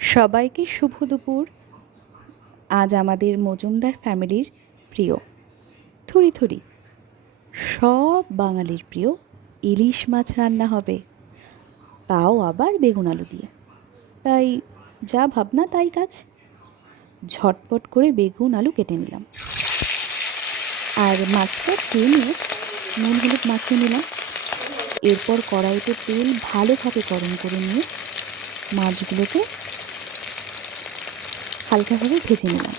সবাইকে শুভ দুপুর। আজ আমাদের মজুমদার ফ্যামিলির প্রিয় থুরি থুরি, সব বাঙালির প্রিয় ইলিশ মাছ রান্না হবে, তাও আবার বেগুন আলু দিয়ে। তাই যা ভাবনা তাই কাজ। ঝটপট করে বেগুন আলু কেটে নিলাম, আর মাছটা টেনে নুন হলুদ মাখিয়ে নিলাম। এরপর কড়াইতে তেল ভালোভাবে গরম করে নিয়ে মাছগুলোকে হালকাভাবে ভেজে নিলাম।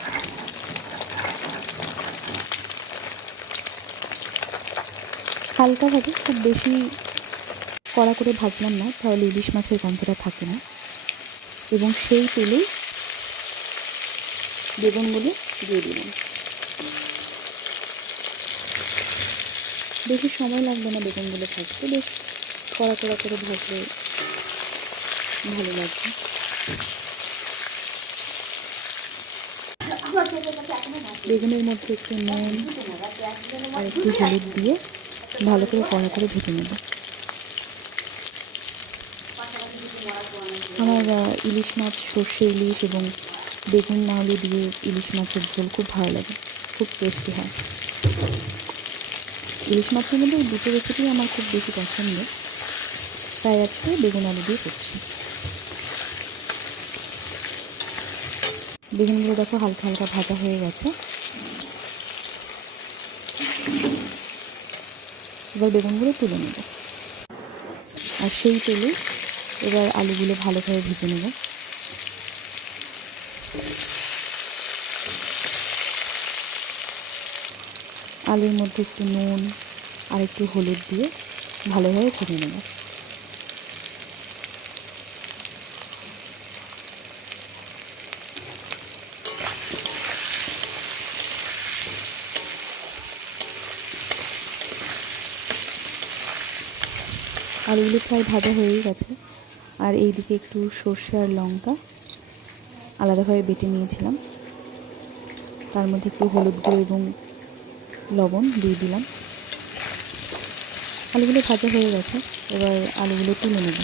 হালকাভাবে, খুব বেশি কড়া করে ভাজলাম না, তাহলে ইলিশ মাছের গন্ধটা থাকে না। এবং সেই তেলেই বেগুনগুলো দিয়ে দিলাম। বেশি সময় লাগবে না বেগুনগুলো ভাজতে, বেশ কড়া কড়া করে ভাজলে ভালো লাগবে। বেগুনের মধ্যে একটু নুন আর একটু হলুদ দিয়ে ভালো করে কড়া করে ভেজে নেব। আমার ইলিশ মাছ, সর্ষে ইলিশ এবং বেগুন আলু দিয়ে ইলিশ মাছের ঝোল খুব ভালো লাগে, খুব টেস্টি হয়। ইলিশ মাছের মধ্যে এই দুটো রেসিপি আমার খুব বেশি পছন্দ, তাই আজকে বেগুন আলু দিয়ে করছি। বেগুনগুলো দেখো হালকা হালকা ভাজা হয়ে গেছে। এবার বেগুনগুলো তুলে নেব, আর সেই তেলে এবার আলুগুলো ভালোভাবে ভেজে নেব। আলুর মধ্যে একটু নুন আর একটু হলুদ দিয়ে ভালোভাবে ভেজে নেব। আলুগুলো প্রায় ভাজা হয়েই গেছে, আর এইদিকে একটু সর্ষে আর লঙ্কা আলাদাভাবে বেটে নিয়েছিলাম, তার মধ্যে একটু হলুদ গুঁড়ো এবং লবণ দিয়ে দিলাম। আলুগুলো ভাজা হয়ে গেছে, এবার আলুগুলো তুলে নেব।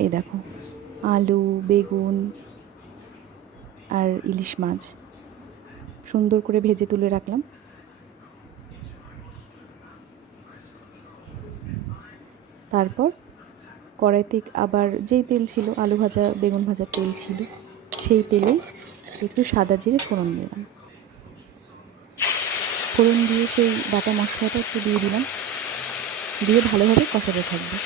এই দেখো, আলু, বেগুন আর ইলিশ মাছ সুন্দর করে ভেজে তুলে রাখলাম। তারপর কড়াইতে আবার যেই তেল ছিল, আলু ভাজা বেগুন ভাজার তেল ছিল, সেই তেলেই একটু সাদা জিরে ফোড়ন দিলাম। ফোড়ন দিয়ে সেই বাটা মশলাটা একটু দিয়ে দিলাম, দিয়ে ভালোভাবে কষাতে থাকবে।